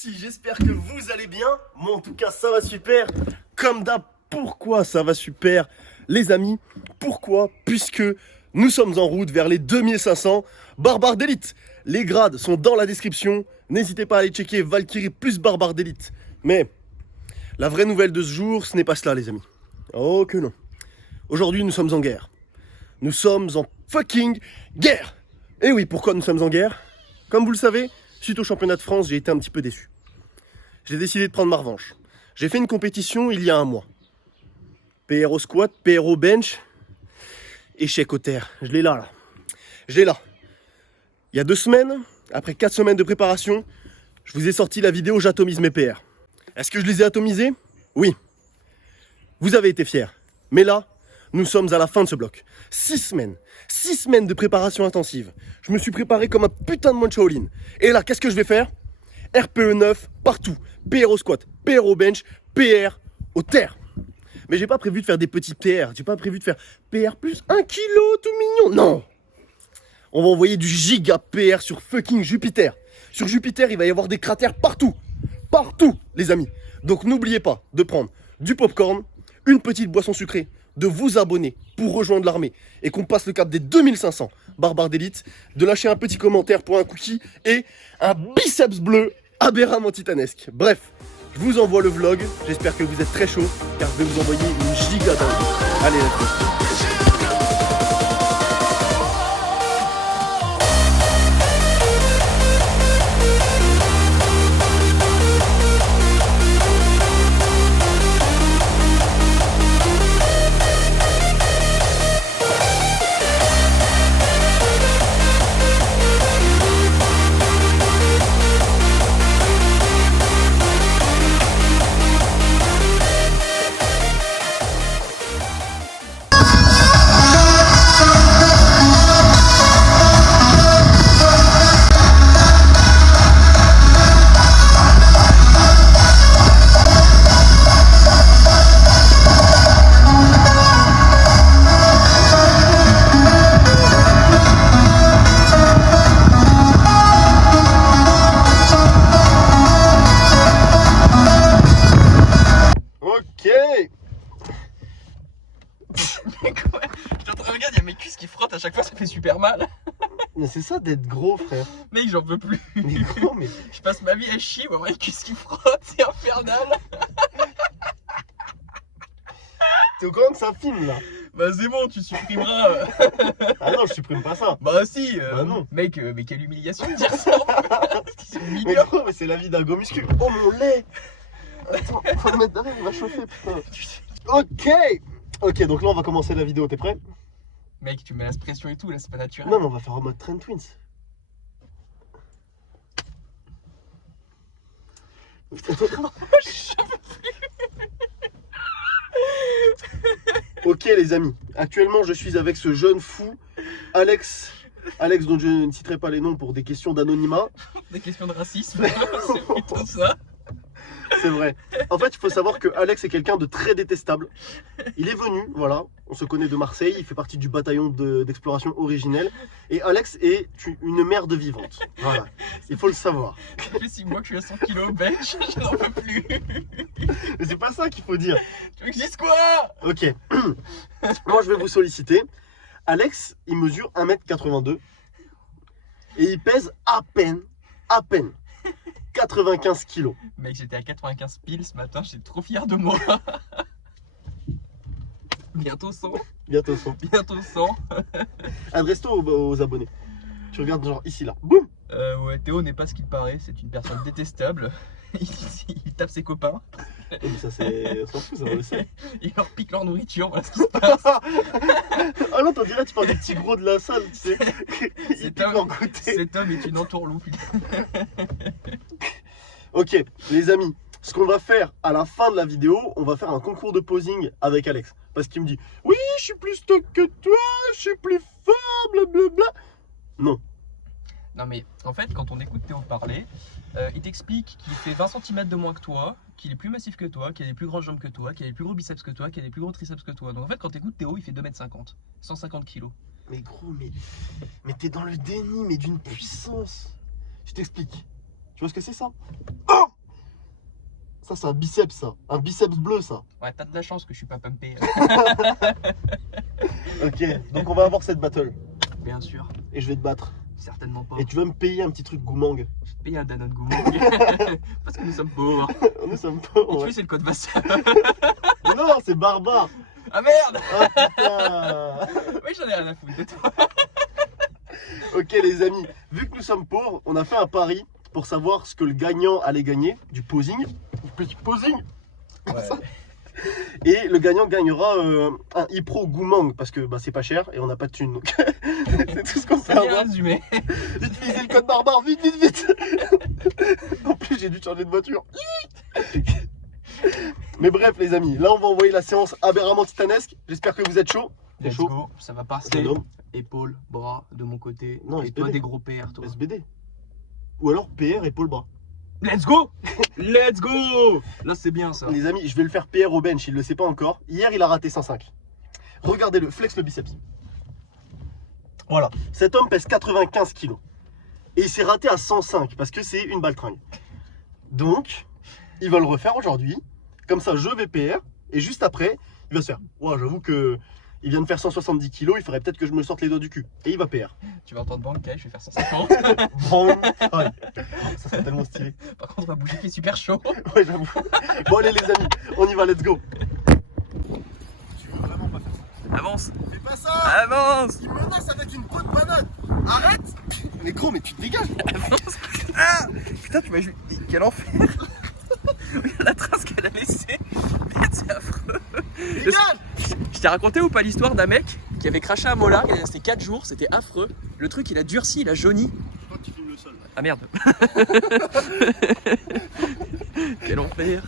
petits, j'espère que vous allez bien. Moi en tout cas ça va super. Comme d'hab, pourquoi ça va super les amis? Pourquoi? Puisque nous sommes en route vers les 2500 barbares d'élite. Les grades sont dans la description. N'hésitez pas à aller checker Valkyrie plus barbares d'élite. Mais la vraie nouvelle de ce jour, ce n'est pas cela les amis. Oh que non. Aujourd'hui nous sommes en guerre. Nous sommes en fucking guerre. Et oui, pourquoi nous sommes en guerre? Comme vous le savez, suite au championnat de France, j'ai été un petit peu déçu. J'ai décidé de prendre ma revanche. J'ai fait une compétition il y a un mois. PR au squat, PR au bench, échec au terre. Je l'ai là. Je l'ai là. Il y a 2 semaines, après 4 semaines de préparation, je vous ai sorti la vidéo j'atomise mes PR. Est-ce que je les ai atomisés? Oui. Vous avez été fiers. Mais là, nous sommes à la fin de ce bloc. 6 semaines. 6 semaines de préparation intensive. Je me suis préparé comme un putain de moine Shaolin. Et là, qu'est-ce que je vais faire? RPE 9 partout. PR au squat, PR au bench, PR au terre. Mais j'ai pas prévu de faire des petits PR. J'ai pas prévu de faire PR plus 1 kilo tout mignon. Non. On va envoyer du giga PR sur fucking Jupiter. Sur Jupiter, il va y avoir des cratères partout. Partout, les amis. Donc n'oubliez pas de prendre du popcorn, une petite boisson sucrée, de vous abonner pour rejoindre l'armée et qu'on passe le cap des 2500 barbares d'élite, de lâcher un petit commentaire pour un cookie et un biceps bleu aberramment titanesque. Bref, je vous envoie le vlog, j'espère que vous êtes très chaud car je vais vous envoyer une giga dingue. Allez, let's go. Regarde, il y a mes cuisses qui frottent à chaque fois, ça fait super mal. Mais c'est ça d'être gros, frère. Mec, j'en peux plus. Mais gros, mais... Je passe ma vie à chier ou avoir les cuisses qui frottent, c'est infernal. T'es au courant que ça filme là? Bah c'est bon, tu supprimeras. Ah non, je supprime pas ça. Bah si, Bah non. Mec, mais quelle humiliation de dire ça. C'est Mais humiliant. gros, mais c'est la vie d'un go muscu. Oh mon lait. Attends, faut le mettre derrière, il va chauffer, putain. Ok. Ok, donc là on va commencer la vidéo, t'es prêt? Mec, tu mets la pression et tout, là c'est pas naturel. Non, mais on va faire en mode Trend Twins. Ok les amis, actuellement je suis avec ce jeune fou, Alex dont je ne citerai pas les noms pour des questions d'anonymat. Des questions de racisme, c'est plutôt ça. C'est vrai. En fait, il faut savoir que Alex est quelqu'un de très détestable. Il est venu, voilà, on se connaît de Marseille, il fait partie du bataillon d'exploration originel. Et Alex est une merde vivante. Voilà, il faut le savoir. Ça fait 6 mois que je suis à 100 kg au bench, je n'en peux plus. Mais c'est pas ça qu'il faut dire. Tu veux que je dise quoi? Ok, moi je vais vous solliciter. Alex, il mesure 1m82 et il pèse à peine 95 kilos. Mec, j'étais à 95 piles ce matin, j'étais trop fier de moi. Bientôt 100. Bientôt 100. Bientôt 100. Adresse-toi aux abonnés. Tu regardes genre ici là. Boum. Ouais, Théo n'est pas ce qu'il paraît, c'est une personne détestable. Il tape ses copains. Oh, mais ça c'est... On s'en fout, ça on le sait. Il leur pique leur nourriture, voilà ce qui se passe. Ah non, t'en dirais, tu parles des petits gros de la salle, tu sais. Ils piquent leur côté. Cet homme est une entourloupe. Ok, les amis, ce qu'on va faire à la fin de la vidéo, on va faire un concours de posing avec Alex. Parce qu'il me dit, oui, je suis plus stock que toi, je suis plus fort, blablabla. Non. Non mais en fait quand on écoute Théo parler, il t'explique qu'il fait 20 cm de moins que toi, qu'il est plus massif que toi, qu'il a des plus grandes jambes que toi, qu'il a des plus gros biceps que toi, qu'il a des plus gros triceps que toi. Donc en fait quand t'écoutes Théo il fait 2m50, 150 kg. Mais gros, mais t'es dans le déni, mais d'une puissance. Je t'explique. Tu vois ce que c'est ça? Oh! Ça, c'est un biceps, ça. Un biceps bleu, ça. Ouais, t'as de la chance que je suis pas pumpé. Ok, donc on va avoir cette battle. Bien sûr. Et je vais te battre. Certainement pas. Et tu vas me payer un petit truc goumang. Je vais te payer un Danone Goumang. Parce que nous sommes pauvres. Nous sommes Et pauvres. tu Ouais. sais, c'est le code Vassal. Non, c'est barbare. Ah merde. Ah putain. Oui, j'en ai rien à foutre de toi. Ok les amis, vu que nous sommes pauvres, on a fait un pari pour savoir ce que le gagnant allait gagner du posing. Du petit posing. Ouais. Ça. Et le gagnant gagnera un e-pro goumang parce que bah, c'est pas cher et on n'a pas de thunes. Donc c'est tout ce qu'on peut C'est bien avoir. résumé. Utilisez le code barbare, vite, vite, vite. En plus j'ai dû changer de voiture. Mais bref les amis, là on va envoyer la séance aberramment titanesque. J'espère que vous êtes chaud. T'es Let's chaud go. Ça va passer. Jeune homme. Épaules, bras de mon côté. Non, et SBD. toi, des gros PR, toi. SBD. Ou alors PR épaule bras. Let's go. Let's go. Là, c'est bien ça. Les amis, je vais le faire PR au bench, il le sait pas encore. Hier, il a raté 105. Regardez-le, flex le biceps. Voilà, cet homme pèse 95 kg. Et il s'est raté à 105 parce que c'est une baltringue. Donc, il va le refaire aujourd'hui. Comme ça, je vais PR. Et juste après, il va se faire. Ouais, j'avoue que il vient de faire 170 kg, il faudrait peut-être que je me sorte les doigts du cul. Et il va PR. Tu vas entendre banquet, je vais faire 150. Bon, aïe. Ça serait tellement stylé. Par contre, on va bouger qui est super chaud. Ouais, j'avoue. Bon, allez, les amis, on y va, let's go. Tu veux vraiment pas faire ça? Avance. Fais pas ça! Avance. Il menace avec une peau de banane! Arrête! Mais gros, mais tu te dégages! Avance. Ah putain, tu m'as vu. Quel enfer. Regarde la trace qu'elle a laissée. Merde, c'est affreux. Dégage! Je t'ai raconté ou pas l'histoire d'un mec qui avait craché un molar, il est resté 4 jours, c'était affreux. Le truc il a durci, il a jauni. Je crois que tu filmes le sol. Ah merde. Quel enfer.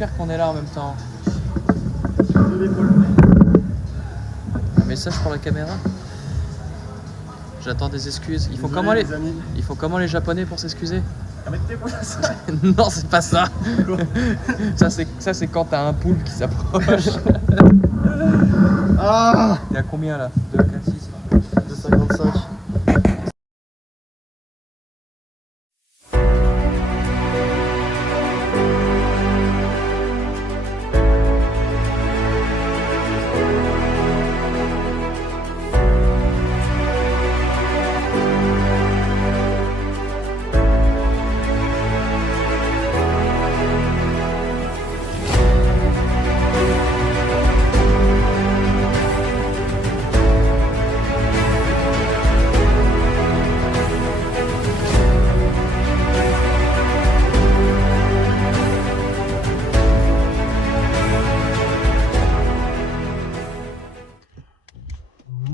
super qu'on est là en même temps. Un message pour la caméra. J'attends des excuses. Il faut comment les Japonais pour s'excuser? Non, c'est pas ça. ça c'est quand t'as un poulpe qui s'approche. Ah, Il y a combien là? 2, 4, 6 2,55.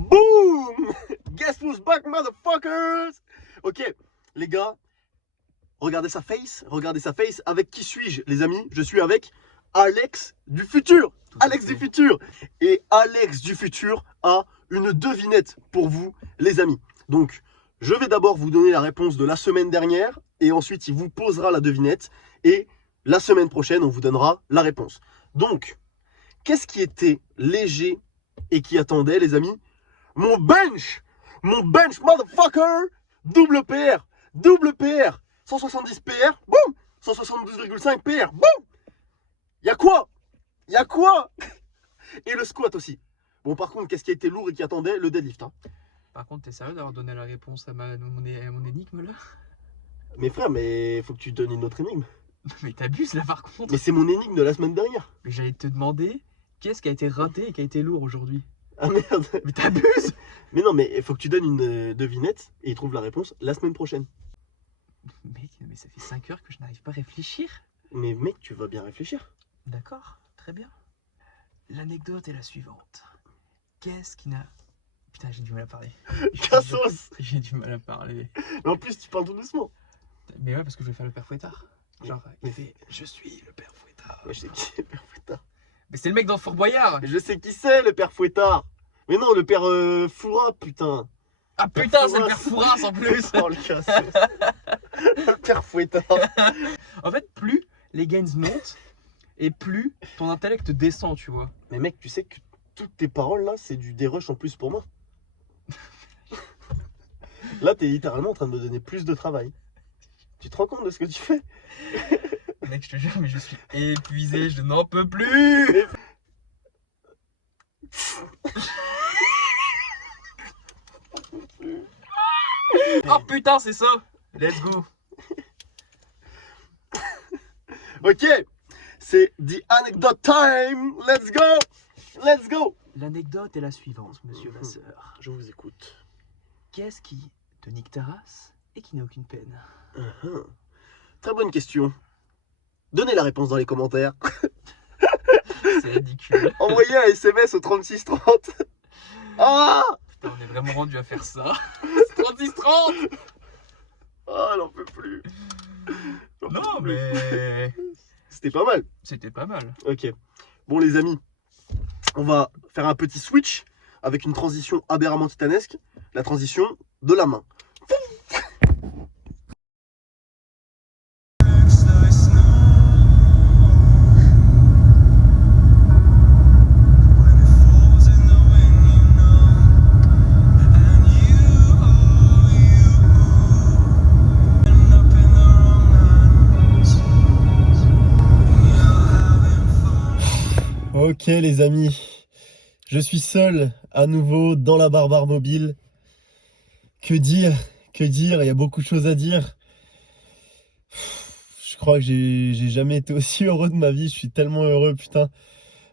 Boom! Guess who's back, motherfuckers? Ok, les gars, regardez sa face, Avec qui suis-je, les amis? Je suis avec Alex du futur. Alex du futur. Et Alex du futur a une devinette pour vous, les amis. Donc, je vais d'abord vous donner la réponse de la semaine dernière et ensuite il vous posera la devinette et la semaine prochaine, on vous donnera la réponse. Donc, qu'est-ce qui était léger et qui attendait, les amis? Mon bench, motherfucker, double PR, 170 PR, boum, 172,5 PR, boum. Y'a quoi? Et le squat aussi. Bon, par contre, qu'est-ce qui a été lourd et qui attendait? Le deadlift. Hein. Par contre, t'es sérieux d'avoir donné la réponse à mon énigme là? Mais frère, mais faut que tu donnes une autre énigme. Mais t'abuses là par contre. Mais c'est mon énigme de la semaine dernière. Mais j'allais te demander qu'est-ce qui a été raté et qui a été lourd aujourd'hui. Ah merde. Mais t'abuses. Mais non, mais il faut que tu donnes une devinette et il trouve la réponse la semaine prochaine. Mec, mais ça fait 5 heures que je n'arrive pas à réfléchir. Mais mec, tu vas bien réfléchir. D'accord, très bien. L'anecdote est la suivante. Qu'est-ce qui n'a... Putain, j'ai du mal à parler. Cassos. J'ai du mal à parler. Mais en plus, tu parles tout doucement. Mais ouais, parce que je vais faire le père Fouettard. Genre, Mais il fait « Je suis le père Fouettard Ouais, je sais qui c'est, le père Fouettard. ». Mais c'est le mec dans Fort Boyard. Je sais qui c'est, le père Fouettard. Mais non, le père Foura, putain. Ah putain, c'est le père Fouras en plus. Oh, le cassos. Le père Fouettard. En fait, plus les gains montent et plus ton intellect descend, tu vois. Mais mec, tu sais que toutes tes paroles là, c'est du dérush en plus pour moi. Là, t'es littéralement en train de me donner plus de travail. Tu te rends compte de ce que tu fais? Mec, je te jure, mais je suis épuisé, je n'en peux plus. Oh putain, c'est ça. Let's go. Ok, c'est the anecdote time. Let's go. L'anecdote est la suivante, monsieur Vasseur. Je vous écoute. Qu'est-ce qui te nique ta race et qui n'a aucune peine? Très bonne question. Donnez la réponse dans les commentaires. C'est ridicule. Envoyez un SMS au 3630. Ah, Putain, on est vraiment rendu à faire ça. 36-30. ah, j'en peux plus. Non, mais C'était pas mal. c'était pas mal. Ok. Bon, les amis, on va faire un petit switch avec une transition aberrament titanesque. La transition de la main. Ok les amis, je suis seul à nouveau dans la Barbare Mobile. Que dire, il y a beaucoup de choses à dire. Je crois que j'ai jamais été aussi heureux de ma vie, je suis tellement heureux, putain.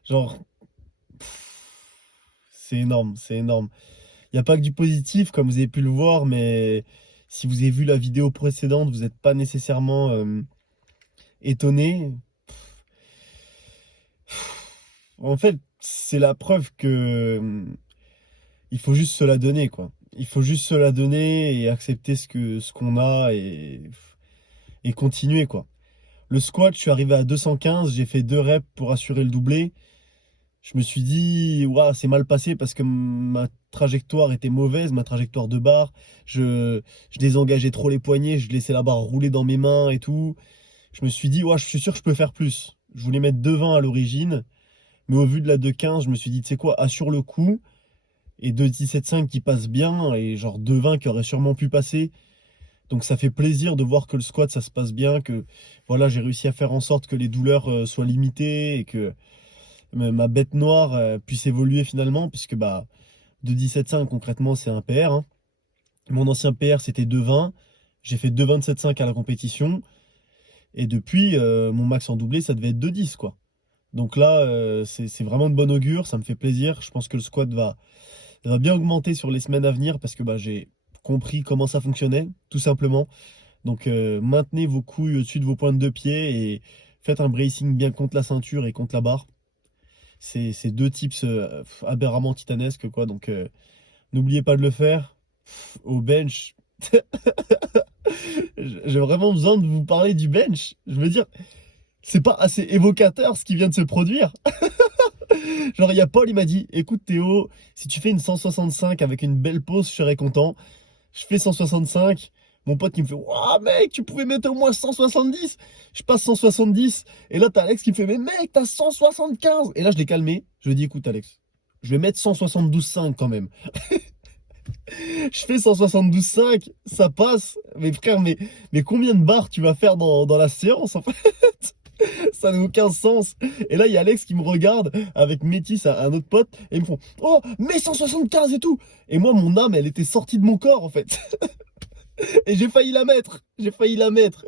Genre, c'est énorme. Il n'y a pas que du positif comme vous avez pu le voir, mais si vous avez vu la vidéo précédente, vous n'êtes pas nécessairement étonné. En fait, c'est la preuve que il faut juste se la donner, quoi. Il faut juste se la donner et accepter ce qu'on a et continuer, quoi. Le squat, je suis arrivé à 215, j'ai fait 2 reps pour assurer le doublé. Je me suis dit, ouah, c'est mal passé parce que ma trajectoire était mauvaise, ma trajectoire de barre. Je désengageais trop les poignets, je laissais la barre rouler dans mes mains et tout. Je me suis dit, ouah, je suis sûr que je peux faire plus. Je voulais mettre 2,20 à l'origine, mais au vu de la 2,15, je me suis dit, tu sais quoi, assure le coup. Et 2,17,5 qui passe bien, et genre 2,20 qui aurait sûrement pu passer. Donc ça fait plaisir de voir que le squat, ça se passe bien, que voilà, j'ai réussi à faire en sorte que les douleurs soient limitées et que ma bête noire puisse évoluer finalement, puisque bah 2,17,5 concrètement c'est un PR, hein. Mon ancien PR c'était 2,20, j'ai fait 2,27,5 à la compétition, et depuis mon max en doublé ça devait être 2,10 quoi. Donc là c'est vraiment de bon augure, ça me fait plaisir, je pense que le squat va bien augmenter sur les semaines à venir parce que bah, j'ai compris comment ça fonctionnait tout simplement. Donc maintenez vos couilles au-dessus de vos pointes de pied et faites un bracing bien contre la ceinture et contre la barre. C'est deux tips aberramment titanesques quoi. Donc n'oubliez pas de le faire. Au bench, j'ai vraiment besoin de vous parler du bench. Je veux dire, c'est pas assez évocateur ce qui vient de se produire. Genre, il y a Paul, il m'a dit, écoute Théo, si tu fais une 165 avec une belle pause, je serais content. Je fais 165. Mon pote qui me fait, waouh mec, tu pouvais mettre au moins 170. Je passe 170. Et là, t'as Alex qui me fait, mais mec, t'as 175. Et là, je l'ai calmé. Je lui ai dit, écoute Alex, je vais mettre 172,5 quand même. Je fais 172,5, ça passe. Mais frère, mais combien de barres tu vas faire dans la séance en fait? Ça n'a aucun sens. Et là, il y a Alex qui me regarde avec Métis, un autre pote, et ils me font, oh, mais 175 et tout. Et moi, mon âme, elle était sortie de mon corps en fait. Et j'ai failli la mettre. J'ai failli la mettre,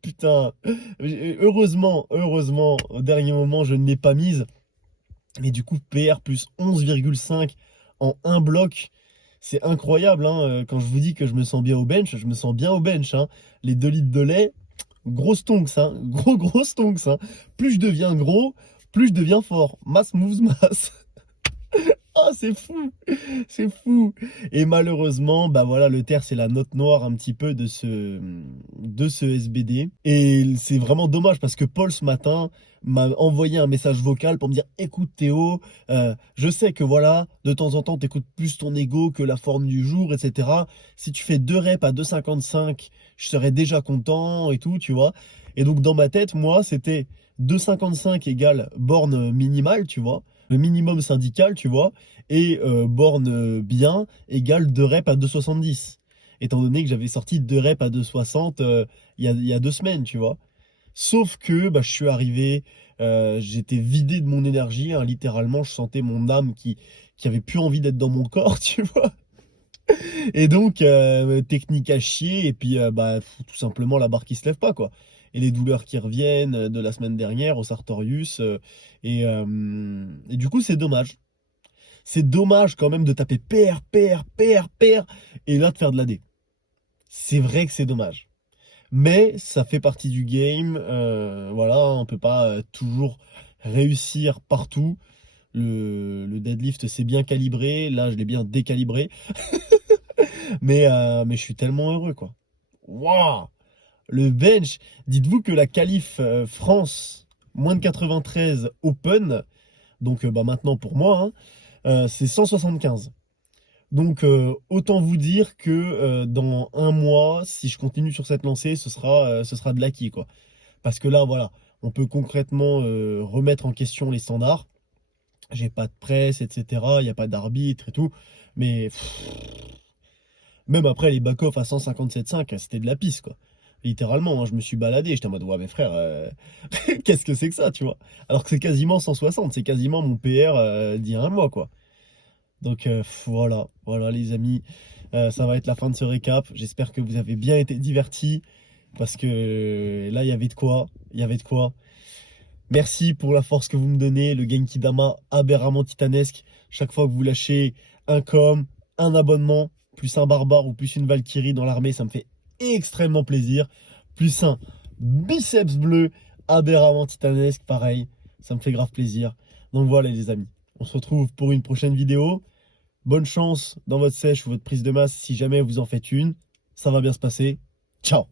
putain. Heureusement, au dernier moment, je ne l'ai pas mise. Mais du coup, PR plus 11,5 en un bloc. C'est incroyable, hein. Quand je vous dis que je me sens bien au bench, je me sens bien au bench, hein. Les 2 litres de lait, gros stonks, hein. Gros stonks, hein. Plus je deviens gros, plus je deviens fort. Mass moves mass. Ah, c'est fou, c'est fou. Et malheureusement, bah voilà, le terre, c'est la note noire un petit peu de ce SBD. Et c'est vraiment dommage parce que Paul, ce matin, m'a envoyé un message vocal pour me dire, écoute Théo, je sais que voilà, de temps en temps, t'écoutes plus ton ego que la forme du jour, etc. Si tu fais 2 reps à 2,55, je serais déjà content et tout, tu vois. Et donc, dans ma tête, moi, c'était 2,55 égale borne minimale, tu vois. Le minimum syndical, tu vois, et borne bien égale 2 reps à 2,70. Étant donné que j'avais sorti 2 reps à 2,60 il y a 2 semaines, tu vois. Sauf que bah, je suis arrivé, j'étais vidé de mon énergie, hein, littéralement, je sentais mon âme qui avait plus envie d'être dans mon corps, tu vois. Et donc, technique à chier, et puis bah, tout simplement la barre qui se lève pas, quoi. Et les douleurs qui reviennent de la semaine dernière au Sartorius. Et du coup, c'est dommage. C'est dommage quand même de taper PR, et là de faire de la D. C'est vrai que c'est dommage. Mais ça fait partie du game. Voilà, on peut pas toujours réussir partout. Le deadlift, c'est bien calibré. Là, je l'ai bien décalibré. mais je suis tellement heureux, quoi. Waouh! Le bench, dites-vous que la qualif France moins de 93 Open, donc bah, maintenant pour moi, hein, c'est 175. Donc autant vous dire que dans un mois, si je continue sur cette lancée, ce sera de l'acquis, quoi. Parce que là, voilà, on peut concrètement remettre en question les standards. J'ai pas de presse, etc. Il n'y a pas d'arbitre et tout. Mais même après les back-off à 157,5, c'était de la pisse, quoi. Littéralement, hein, je me suis baladé, j'étais en mode, ouais, mais frère, qu'est-ce que c'est que ça, tu vois? Alors que c'est quasiment 160, c'est quasiment mon PR d'il y a un mois, quoi. Donc voilà, les amis, ça va être la fin de ce récap. J'espère que vous avez bien été divertis, parce que là, il y avait de quoi, Merci pour la force que vous me donnez, le Genki Dama aberramment titanesque. Chaque fois que vous lâchez un com, un abonnement, plus un barbare ou plus une Valkyrie dans l'armée, ça me fait extrêmement plaisir. Plus un biceps bleu aberramment titanesque, pareil, ça me fait grave plaisir. Donc voilà les amis, on se retrouve pour une prochaine vidéo. Bonne chance dans votre sèche ou votre prise de masse si jamais vous en faites une. Ça va bien se passer. Ciao.